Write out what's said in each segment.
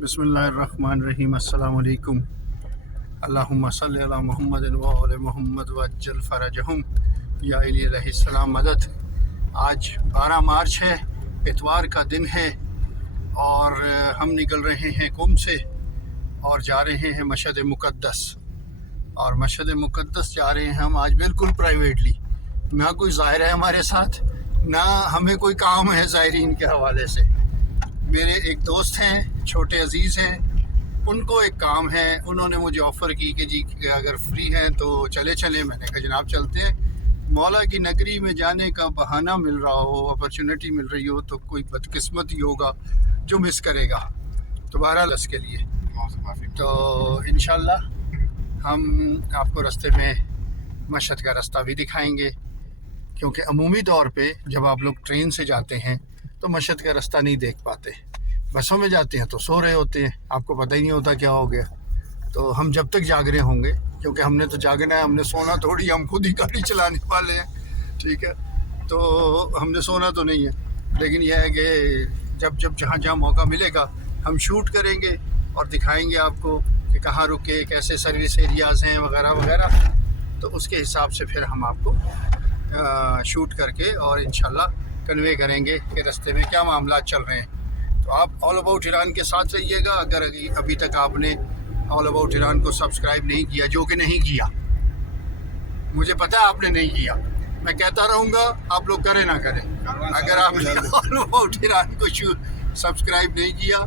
بسم اللہ الرحمن الرحیم۔ السلام علیکم۔ اللہم صلی علی محمد و آل محمد وعجل فرجہم یا علیہ السلام مدد۔ آج 12 مارچ ہے، اتوار کا دن ہے، اور ہم نکل رہے ہیں قم سے اور جا رہے ہیں مشہد مقدس۔ اور مشہد مقدس جا رہے ہیں ہم آج بالکل پرائیویٹلی، نہ کوئی ظاہر ہے ہمارے ساتھ، نہ ہمیں کوئی کام ہے زائرین کے حوالے سے۔ میرے ایک دوست ہیں، چھوٹے عزیز ہیں، ان کو ایک کام ہے، انہوں نے مجھے آفر کی کہ جی اگر فری ہیں تو چلیں۔ میں نے کہا جناب چلتے ہیں۔ مولا کی نگری میں جانے کا بہانہ مل رہا ہو، اپرچونٹی مل رہی ہو، تو کوئی بدقسمت ہی ہوگا جو مس کرے گا۔ تو بہرحال اس کے لیے تو انشاءاللہ ہم آپ کو رستے میں مشہد کا رستہ بھی دکھائیں گے، کیونکہ عمومی طور پہ جب آپ لوگ ٹرین سے جاتے ہیں تو مشہد کا رستہ نہیں دیکھ پاتے، بسوں میں جاتے ہیں تو سو رہے ہوتے ہیں، آپ کو پتہ ہی نہیں ہوتا کیا ہو گیا۔ تو ہم جب تک جاگ رہے ہوں گے، کیونکہ ہم نے تو جاگنا ہے، ہم نے سونا تھوڑی، ہم خود ہی گاڑی چلانے والے ہیں، ٹھیک ہے، تو ہم نے سونا تو نہیں ہے، لیکن یہ ہے کہ جب جہاں موقع ملے گا ہم شوٹ کریں گے اور دکھائیں گے آپ کو کہ کہاں رکے، کیسے سروس ایریاز ہیں وغیرہ وغیرہ۔ تو اس کے حساب سے پھر ہم آپ کو شوٹ کر کے اور انشاءاللہ کنوے کریں گے کہ رستے میں کیا معاملات چل رہے ہیں۔ تو آپ آل اباؤٹ ایران کے ساتھ رہیے گا۔ اگر ابھی تک آپ نے آل اباؤٹ ایران کو سبسکرائب نہیں کیا، جو کہ نہیں کیا، مجھے پتہ ہے آپ نے نہیں کیا، میں کہتا رہوں گا، آپ لوگ کریں نہ کریں۔ اگر آپ نے آل اباؤٹ ایران کو سبسکرائب نہیں کیا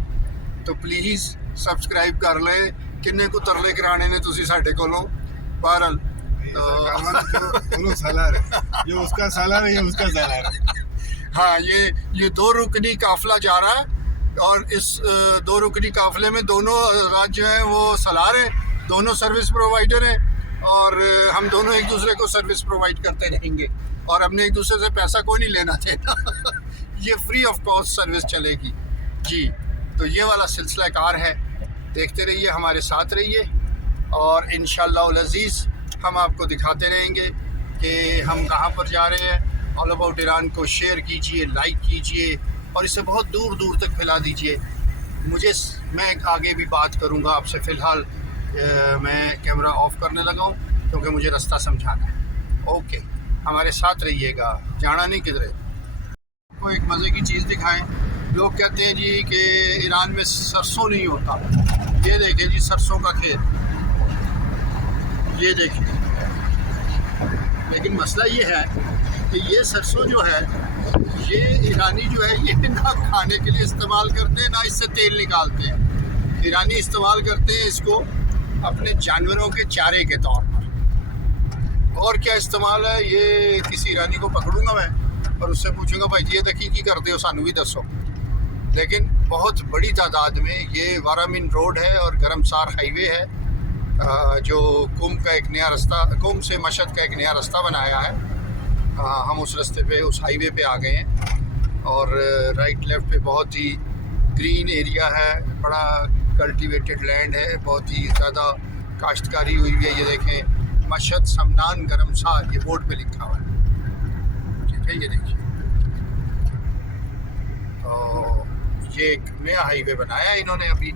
تو پلیز سبسکرائب کر لیں۔ کنے کو ترلے کرانے نے تسی ساڈے کولوں، بہرحال یہ اس کا سالار ہے، یہ اس کا سالار ہے۔ ہاں، یہ 2 رکنی قافلہ جا رہا ہے، اور اس 2 رکنی قافلے میں دونوں حضرات جو ہیں وہ سالار ہیں، دونوں سروس پرووائڈر ہیں، اور ہم دونوں ایک دوسرے کو سروس پرووائڈ کرتے رہیں گے، اور ہم نے ایک دوسرے سے پیسہ کوئی نہیں لینا دینا یہ فری آف کاسٹ سروس چلے گی جی۔ تو یہ والا سلسلہ کار ہے، دیکھتے رہیے، ہمارے ساتھ رہیے، اور انشاءاللہ العزیز ہم آپ کو دکھاتے رہیں گے کہ ہم کہاں پر جا رہے ہیں۔ آل اباؤٹ ایران کو شیئر کیجئے، لائک کیجئے، اور اسے بہت دور دور تک پھیلا دیجئے۔ میں آگے بھی بات کروں گا آپ سے، فی الحال میں کیمرہ آف کرنے لگا ہوں کیونکہ مجھے رستہ سمجھانا ہے۔ اوکے، ہمارے ساتھ رہیے گا، جانا نہیں کدھر۔ کو ایک مزے کی چیز دکھائیں۔ لوگ کہتے ہیں جی کہ ایران میں سرسوں نہیں ہوتا، یہ دیکھیں جی سرسوں کا کھیت، یہ دیکھیں۔ لیکن مسئلہ یہ ہے کہ یہ سرسوں جو ہے، یہ ایرانی جو ہے یہ نہ کھانے کے لیے استعمال کرتے ہیں، نہ اس سے تیل نکالتے ہیں۔ ایرانی استعمال کرتے ہیں اس کو اپنے جانوروں کے چارے کے طور پر۔ اور کیا استعمال ہے، یہ کسی ایرانی کو پکڑوں گا میں اور اس سے پوچھوں گا بھائی یہ تحقیقی کرتے ہو، سانو بھی دسو۔ لیکن بہت بڑی تعداد میں یہ وارامین روڈ ہے اور گرمسار ہائی وے ہے، جو قم کا ایک نیا رستہ، قم سے مشہد کا ایک نیا رستہ بنایا ہے۔ ہم اس رستے پہ، اس ہائی وے پہ آ گئے ہیں، اور رائٹ لیفٹ پہ بہت ہی گرین ایریا ہے، بڑا کلٹیویٹڈ لینڈ ہے، بہت ہی زیادہ کاشتکاری ہوئی ہوئی ہے۔ یہ دیکھیں، مشہد سمنان گرمسار، یہ بورڈ پہ لکھا ہوا ہے، ٹھیک ہے، یہ دیکھیے۔ تو یہ ایک نیا ہائی وے بنایا ہے انہوں نے ابھی،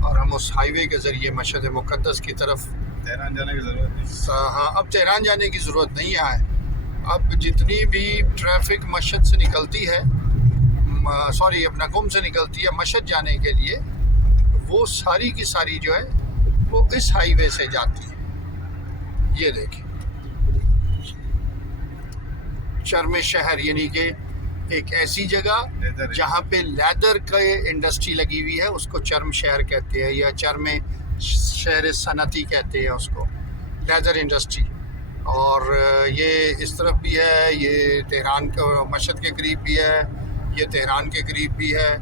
اور ہم اس ہائی وے کے ذریعے مشہد مقدس کی طرف تہران جانے کی ضرورت نہیں۔ ہاں، اب تہران جانے کی ضرورت نہیں ہے۔ اب جتنی بھی ٹریفک مشہد سے نکلتی ہے، اپنا قم سے نکلتی ہے مشہد جانے کے لیے، وہ ساری کی ساری جو ہے وہ اس ہائی وے سے جاتی ہے۔ یہ دیکھیں، چرم شہر، یعنی کہ ایک ایسی جگہ جہاں پہ لیدر کا انڈسٹری لگی ہوئی ہے، اس کو چرم شہر کہتے ہیں، یا چرم شہر صنعتی کہتے ہیں اس کو، لیدر انڈسٹری۔ اور یہ اس طرف بھی ہے، یہ تہران کا مشہد کے قریب بھی ہے، یہ تہران کے قریب بھی ہے۔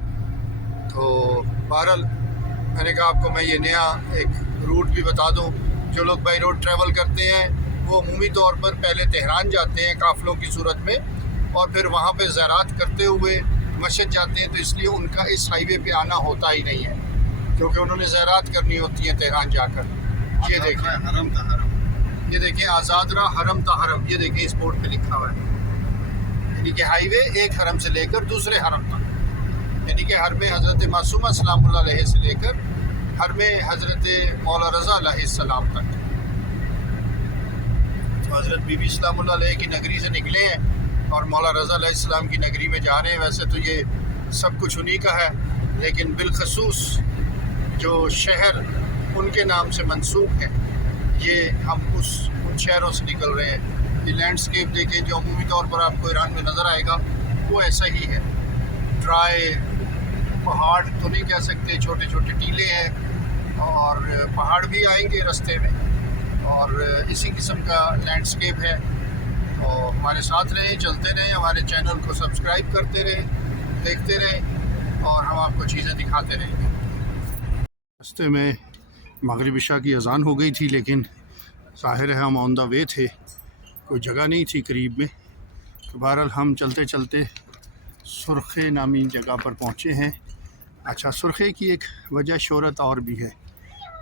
تو بہرحال میں نے کہا آپ کو میں یہ نیا ایک روٹ بھی بتا دوں۔ جو لوگ بائی روڈ ٹریول کرتے ہیں وہ عمومی طور پر پہلے تہران جاتے ہیں قافلوں کی صورت میں، اور پھر وہاں پہ زیارات کرتے ہوئے مشہد جاتے ہیں، تو اس لیے ان کا اس ہائی وے پہ آنا ہوتا ہی نہیں ہے، کیونکہ انہوں نے زیارات کرنی ہوتی ہیں تہران جا کر۔ یہ دیکھیں، حرم تھا حرم، یہ دیکھیں، آزاد راہ حرم تا حرم، یہ دیکھیں اس بورڈ پہ لکھا ہوا ہے، یعنی کہ ہائی وے ایک حرم سے لے کر دوسرے حرم تک۔ یعنی کہ حرم حضرت معصومہ سلام اللہ علیہ سے لے کر حرم حضرت مولا رضا علیہ السلام تک. تو حضرت بی بی سلام اللہ علیہ کی نگری سے نکلے ہیں اور مولا رضا علیہ السلام کی نگری میں جا رہے ہیں. ویسے تو یہ سب کچھ انہی کا ہے، لیکن بالخصوص جو شہر ان کے نام سے منسوب ہے، یہ ہم ان شہروں سے نکل رہے ہیں. یہ لینڈسکیپ دیکھیں جو عمومی طور پر آپ کو ایران میں نظر آئے گا وہ ایسا ہی ہے. ڈرائے پہاڑ تو نہیں کہہ سکتے، چھوٹے چھوٹے ٹیلے ہیں اور پہاڑ بھی آئیں گے رستے میں، اور اسی قسم کا لینڈسکیپ ہے. تو ہمارے ساتھ رہیں، چلتے رہیں، ہمارے چینل کو سبسکرائب کرتے رہیں، دیکھتے رہیں اور ہم آپ کو چیزیں دکھاتے رہیں گے. راستے میں مغرب عشاء کی اذان ہو گئی تھی، لیکن ظاہر ہے ہم آن دا وے تھے، کوئی جگہ نہیں تھی قریب میں. تو بہرحال ہم چلتے چلتے سرخے نامی جگہ پر پہنچے ہیں. اچھا، سرخے کی ایک وجہ شہرت اور بھی ہے.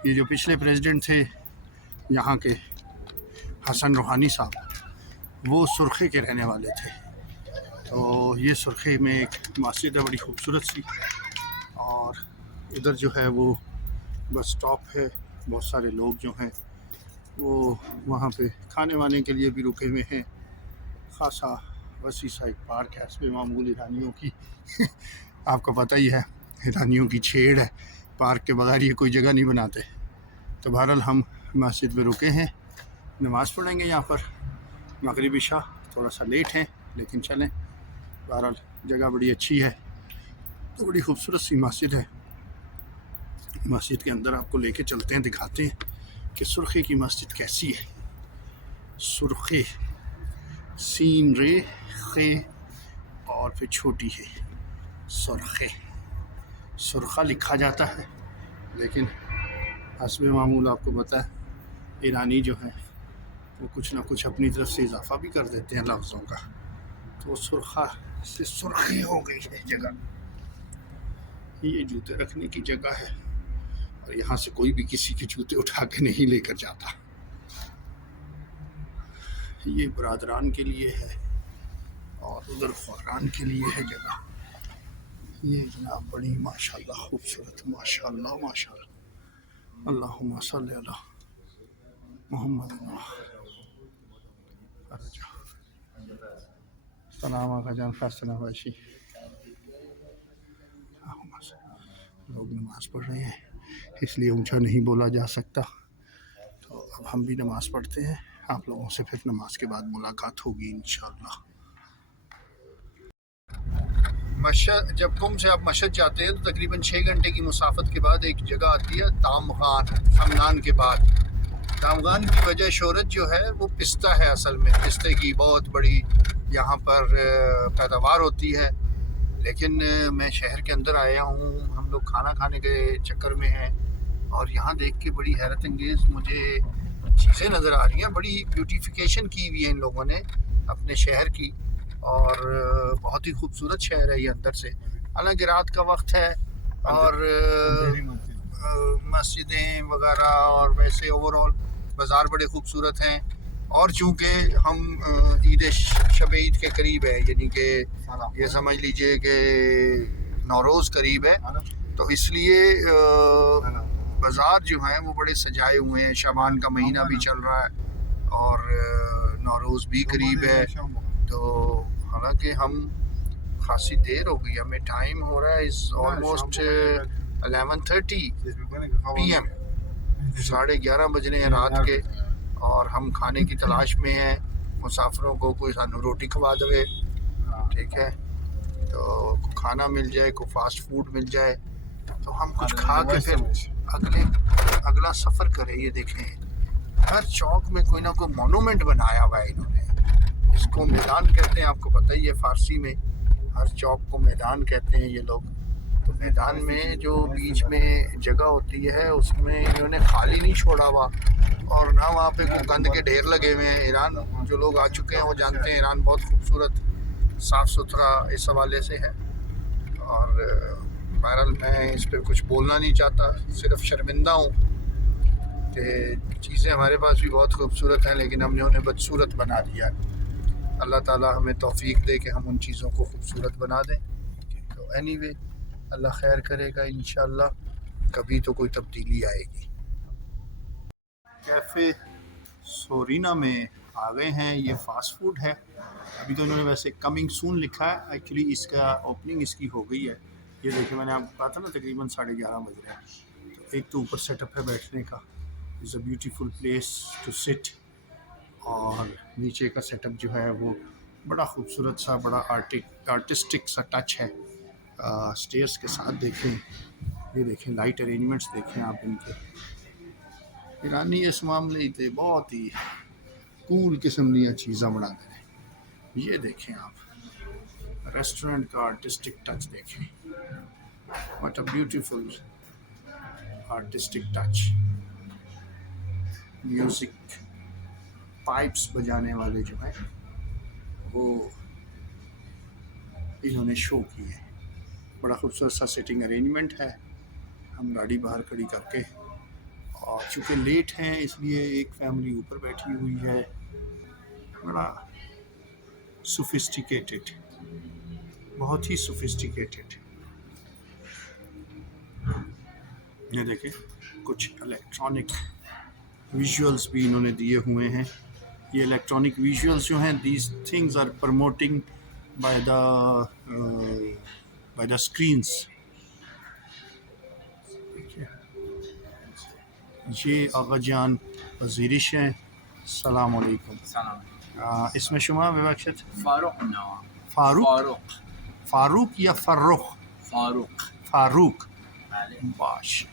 یہ جو پچھلے پریزیڈنٹ تھے یہاں کے، حسن روحانی صاحب، وہ سرخے کے رہنے والے تھے. تو یہ سرخے میں ایک مسجد ہے بڑی خوبصورت سی، اور ادھر جو ہے وہ بس سٹاپ ہے. بہت سارے لوگ جو ہیں وہ وہاں پہ کھانے وانے کے لیے بھی رکے ہوئے ہیں. خاصا وسیع سا ایک پارک ہے. اس پہ معمول ایرانیوں کی آپ کو پتہ ہی ہے، ایرانیوں کی چھیڑ ہے، پارک کے بغیر یہ کوئی جگہ نہیں بناتے. تو بہرحال ہم مسجد میں رکے ہیں، نماز پڑھیں گے یہاں پر. مغرب عشاء تھوڑا سا لیٹ ہے لیکن چلیں، بہرحال جگہ بڑی اچھی ہے. تو بڑی خوبصورت سی مسجد ہے. مسجد کے اندر آپ کو لے کے چلتے ہیں، دکھاتے ہیں کہ سرخے کی مسجد کیسی ہے. سرخے، سین رے خے اور پھر چھوٹی ہے سرخے. سرخہ لکھا جاتا ہے، لیکن حسب معمول آپ کو پتہ ہے ایرانی جو ہے وہ کچھ نہ کچھ اپنی طرف سے اضافہ بھی کر دیتے ہیں لفظوں کا. تو سرخہ سے سرخی ہو گئی ہے جگہ. یہ جوتے رکھنے کی جگہ ہے اور یہاں سے کوئی بھی کسی کے جوتے اٹھا کے نہیں لے کر جاتا. یہ برادران کے لیے ہے اور ادھر خواران کے لیے ہے جگہ. یہ جناب بڑی ماشاءاللہ خوبصورت، ماشاءاللہ ماشاءاللہ. اللہم صلی علی محمد. سلام آقا جان، خستہ نباشی. لوگ نماز پڑھ رہے ہیں اس لیے اونچا نہیں بولا جا سکتا. تو اب ہم بھی نماز پڑھتے ہیں، آپ لوگوں سے پھر نماز کے بعد ملاقات ہوگی انشاءاللہ. مشہد، جب قم سے آپ مشہد جاتے ہیں تو تقریباً 6 گھنٹے کی مسافت کے بعد ایک جگہ آتی ہے دامغان. ہمدان کے بعد دامغان کی وجہ شہرت جو ہے وہ پستہ ہے. اصل میں پستے کی بہت بڑی یہاں پر پیداوار ہوتی ہے. لیکن میں شہر کے اندر آیا ہوں، ہم لوگ کھانا کھانے کے چکر میں ہیں، اور یہاں دیکھ کے بڑی حیرت انگیز مجھے چیزیں نظر آ رہی ہیں. بڑی بیوٹیفیکیشن کی ہوئی ہے ان لوگوں نے اپنے شہر کی، اور بہت ہی خوبصورت شہر ہے یہ اندر سے. حالانکہ رات کا وقت ہے اور مسجدیں وغیرہ اور ویسے اوور آل بازار بڑے خوبصورت ہیں. اور چونکہ ہم شب عید کے قریب ہے، یعنی کہ یہ سمجھ لیجئے کہ نوروز قریب ہے، تو اس لیے بازار جو ہیں وہ بڑے سجائے ہوئے ہیں. شعبان کا مہینہ بھی چل رہا ہے اور نوروز بھی قریب ہے. تو حالانکہ ہم خاصی دیر ہو گئی، ہمیں ٹائم ہو رہا ہے آلموسٹ 11:30 PM، 11:30 بج رہے ہیں رات کے، اور ہم کھانے کی تلاش میں ہیں. مسافروں کو کوئی سانو روٹی کھوا دے، ٹھیک ہے، تو کھانا مل جائے، کوئی فاسٹ فوڈ مل جائے تو ہم کچھ کھا کے پھر اگلا سفر کریں. یہ دیکھیں ہر چوک میں کوئی نہ کوئی مونومنٹ بنایا ہوا ہے انہوں نے. اس کو میدان کہتے ہیں، آپ کو پتہ ہی ہے فارسی میں ہر چوک کو میدان کہتے ہیں یہ لوگ. تو میدان میں جو بیچ میں جگہ ہوتی ہے اس میں انہوں نے خالی نہیں چھوڑا ہوا، اور نہ وہاں پہ کوئی گند کے ڈھیر لگے ہوئے ہیں. ایران جو لوگ آ چکے ہیں وہ جانتے ہیں ایران بہت خوبصورت صاف ستھرا اس حوالے سے ہے. اور بہرحال میں اس پہ کچھ بولنا نہیں چاہتا، صرف شرمندہ ہوں کہ چیزیں ہمارے پاس بھی بہت خوبصورت ہیں لیکن ہم نے انہیں بدصورت بنا دیا. اللہ تعالیٰ ہمیں توفیق دے کہ ہم ان چیزوں کو خوبصورت بنا دیں. تو اینی وے اللہ خیر کرے گا انشاءاللہ، کبھی تو کوئی تبدیلی آئے گی۔ کیفے سورینا میں آ گئے ہیں، یہ فاسٹ فوڈ ہے، ابھی تو انہوں نے ویسے کمنگ سون لکھا ہے، ایکچولی اس کا اوپننگ اس کی ہو گئی ہے۔ یہ دیکھیں میں نے آپ کو کہا تھا نا تقریباً 11:30 بج رہے ہیں، تو ایک تو اوپر سیٹ اپ ہے بیٹھنے کا، is a beautiful place to sit, اور نیچے کا سیٹ اپ جو ہے وہ بڑا خوبصورت سا، بڑا آرٹسٹک سا ٹچ ہے، اسٹیئرس کے ساتھ دیکھیں، یہ دیکھیں لائٹ ارینجمنٹس دیکھیں آپ ان کے، ایرانی اس معاملے ہی تھے بہت ہی کول قسم دیا چیزاں بنا دے رہے ہیں۔ یہ دیکھیں آپ ریسٹورنٹ کا آرٹسٹک ٹچ دیکھیں، what a beautiful artistic touch, music pipes بجانے والے جو ہیں وہ انہوں نے شو کی ہے، بڑا خوبصورت سا سیٹنگ ارینجمنٹ ہے۔ ہم گاڑی باہر کھڑی کر کے، اور چونکہ لیٹ ہیں اس لیے ایک فیملی اوپر بیٹھی ہوئی ہے، بڑا سوفسٹیکیٹڈ، بہت ہی سوفسٹیکیٹڈ۔ یہ دیکھیں کچھ الیکٹرانک ویژولز بھی انہوں نے دیے ہوئے ہیں، یہ الیکٹرانک ویژولز جو ہیں these things are promoting by the screens. یہ آغا جان پذیرش ہیں، السلام علیکم۔ اسم شما ببخشید؟ فاروق النوام. فاروق فاروق یا فرخ؟ فاروق باش.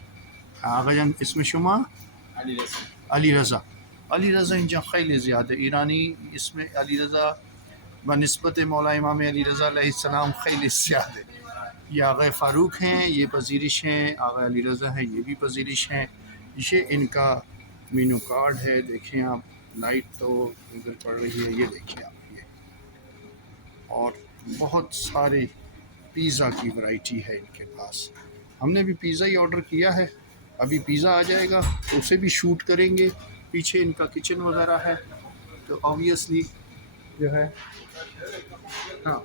آقا جان اسم شما؟ علی رضا. علی رضا اینجا خیلی زیاده، ایرانی اسم علی رضا و نسبت مولا امام علی رضا علیہ السلام خیلی زیادہ۔ یہ آقا فاروق ہیں، یہ پذیرش ہیں، آقا علی رضا ہیں، یہ بھی پذیرش ہیں۔ یہ ان کا مینو کارڈ ہے، دیکھیں آپ، لائٹ تو ادھر پڑ رہی ہے، یہ دیکھیں آپ، یہ اور بہت سارے پیزا کی ورائٹی ہے ان کے پاس۔ ہم نے بھی پیزا ہی آرڈر کیا ہے، ابھی پیزا آ جائے گا تو اسے بھی شوٹ کریں گے، پیچھے ان کا کچن وغیرہ ہے، تو آبویسلی جو ہے ہاں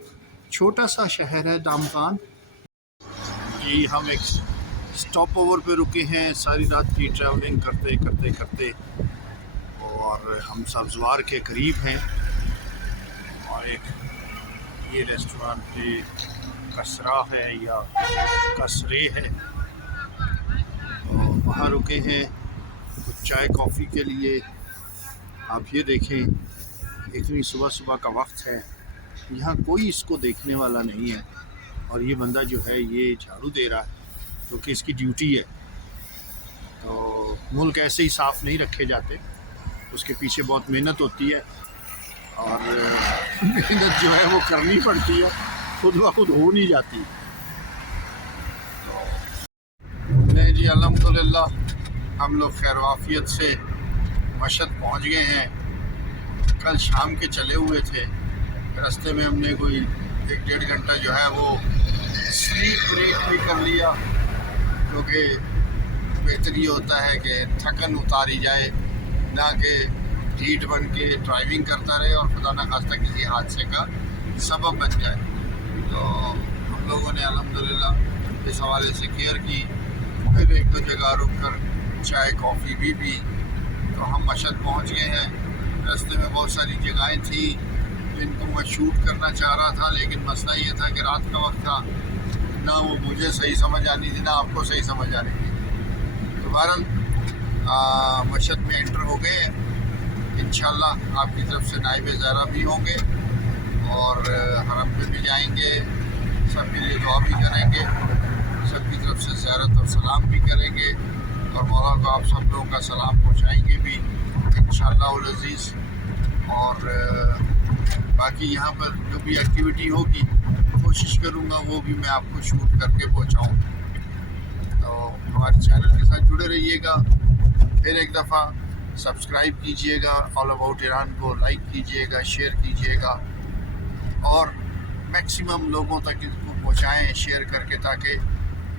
چھوٹا سا شہر ہے دامغان۔ جی ہم ایک اسٹاپ اوور پہ رکے ہیں، ساری رات کی ٹریولنگ کرتے کرتے کرتے، اور ہم سبزوار کے قریب ہیں، اور ایک یہ ریسٹورانٹ کسرا ہے یا کسرے ہے، وہاں رکے ہیں کچھ چائے کافی کے لیے۔ آپ یہ دیکھیں اتنی صبح صبح کا وقت ہے، یہاں کوئی اس کو دیکھنے والا نہیں ہے، اور یہ بندہ جو ہے یہ جھاڑو دے رہا ہے کیونکہ اس کی ڈیوٹی ہے۔ تو ملک ایسے ہی صاف نہیں رکھے جاتے، اس کے پیچھے بہت محنت ہوتی ہے، اور محنت جو ہے وہ کرنی پڑتی ہے، خود بخود ہو نہیں جاتی۔ نہیں جی الحمدللہ ہم لوگ خیر وافیت سے مشہد پہنچ گئے ہیں۔ کل شام کے چلے ہوئے تھے، راستے میں ہم نے کوئی 1-1.5 گھنٹہ جو ہے وہ سلیپ بریک بھی کر لیا، کیونکہ بہتر یہ ہوتا ہے کہ تھکن اتاری جائے، نہ کہ ڈھیٹ بن کے ڈرائیونگ کرتا رہے اور خدا نخواستہ کسی حادثے کا سبب بن جائے۔ تو ہم لوگوں نے الحمدللہ اس حوالے سے کیئر کی، پھر ایک دو جگہ رک کر چائے کافی بھی پی، تو ہم مشہد پہنچ گئے ہیں۔ راستے میں بہت ساری جگہیں تھیں جن کو میں شوٹ کرنا چاہ رہا تھا، لیکن مسئلہ یہ تھا کہ رات کا وقت تھا، نہ وہ مجھے صحیح سمجھ آنی تھی نہ آپ کو صحیح سمجھ آنی تھی۔ تو بہرحال مشہد میں انٹر ہو گئے ہیں، انشاءاللہ آپ کی طرف سے نائب زہرا بھی ہوں گے، اور حرم پہ بھی جائیں گے، سب کے لیے دعا بھی کریں گے، سب کی طرف سے زیارت اور سلام بھی کریں گے، اور مولا کو آپ سب لوگوں کا سلام پہنچائیں گے بھی انشاءاللہ العزیز۔ اور باقی یہاں پر جو بھی ایکٹیویٹی ہوگی کوشش کروں گا وہ بھی میں آپ کو شوٹ کر کے پہنچاؤں، تو ہمارے چینل کے ساتھ جڑے رہیے گا۔ پھر ایک دفعہ سبسکرائب کیجئے گا، آل اباؤٹ ایران کو لائک کیجئے گا، شیئر کیجئے گا، اور میکسیمم لوگوں تک اس کو پہنچائیں شیئر کر کے، تاکہ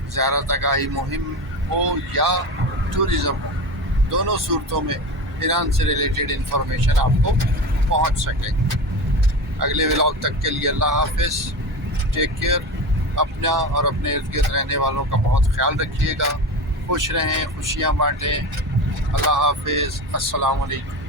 زیارت آگاہی مہم ہو یا ٹورزم ہو، دونوں صورتوں میں ایران سے ریلیٹڈ انفارمیشن آپ کو پہنچ سکے۔ اگلے ولاگ تک کے لیے اللہ حافظ، ٹیک کیئر، اپنا اور اپنے ارد گرد رہنے والوں کا بہت خیال رکھیے گا. خوش رہیں، خوشیاں بانٹیں. اللہ حافظ. السلام علیکم.